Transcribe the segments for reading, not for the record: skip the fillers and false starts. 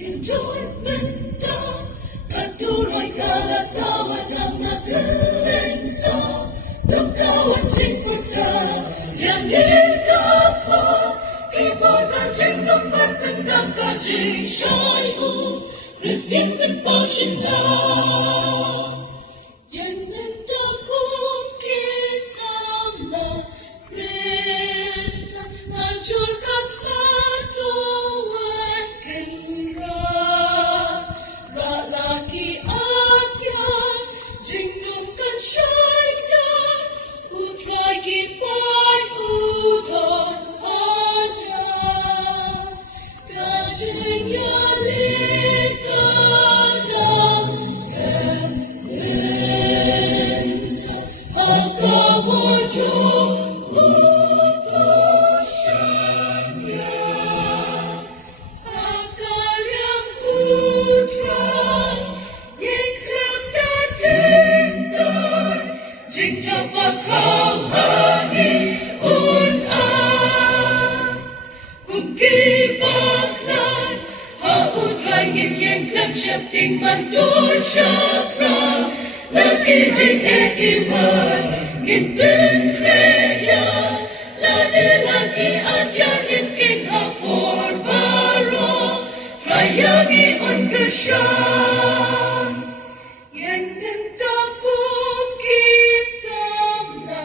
Benda katuroy kalasawa jam naglensa Lukawan cingkuta yang ikako Kipor kajing numbat bendang kajing syayu Rizkin ben pasina Yang nentakum kisama Krista Majur katmatu wekenra Ralaki atya Jingnukan syaikda Utrai kipai udan aja Kajing yalik kadang Kementa Haka wajah utusannya Hakar yang putra Yikram datengkan Jingja bakal hani un'an Kumki baklan Hautrai ngin yikram syapting mantul syakra Laki jing ekiman Ngin ben kreya Laki ajar king hapor baro Trayangi on kersyan Yang nentakum kisama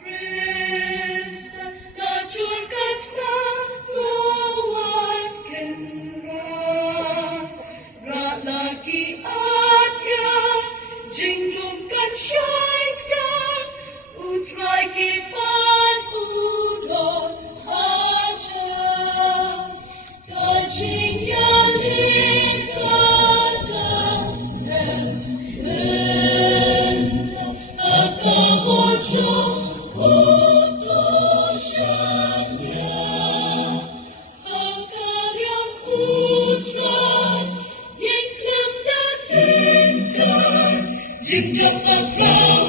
Krista Kacur katra tuan kenra Ralaki atya Jingkungkan syaikda Utrai kipan udon aja Kajing yalik kadang Kementa Aka wajah utusannya Hakar yang putra Yiklam datengkan Jingja bakal